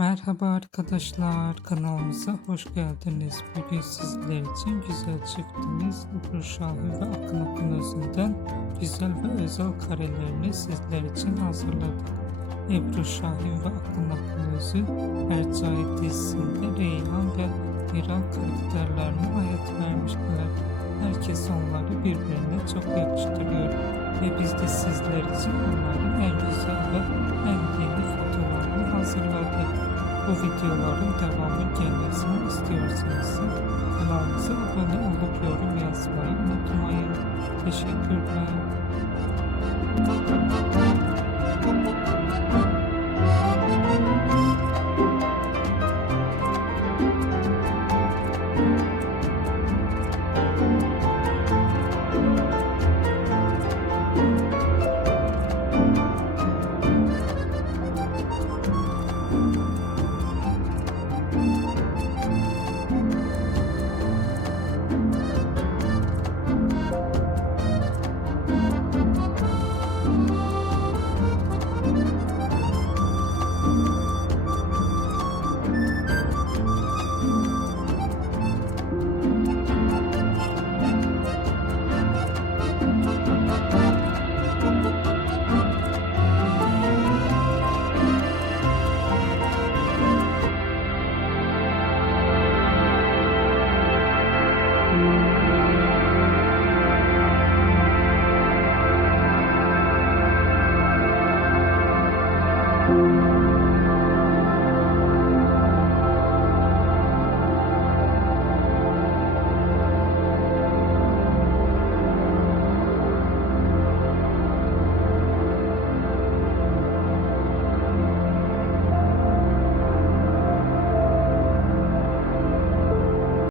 Merhaba arkadaşlar, kanalımıza hoş geldiniz. Bugün sizler için güzel çiftimiz Ebru Şahin ve Akın Akınözü'nden güzel ve özel karelerini sizler için hazırladık. Ebru Şahin ve Akın Akınözü Hercai dizisinde Reyhan ve Miran karakterlerine hayat vermişler. Herkes onları birbirine çok yakıştırıyor ve biz de sizler için onların en güzel ve en yeni fotoğrafını hazırladık. Bu videoların devamı gelmesini istiyorsanız kanalımıza abone olup yorum yazmayı unutmayın. Teşekkürler.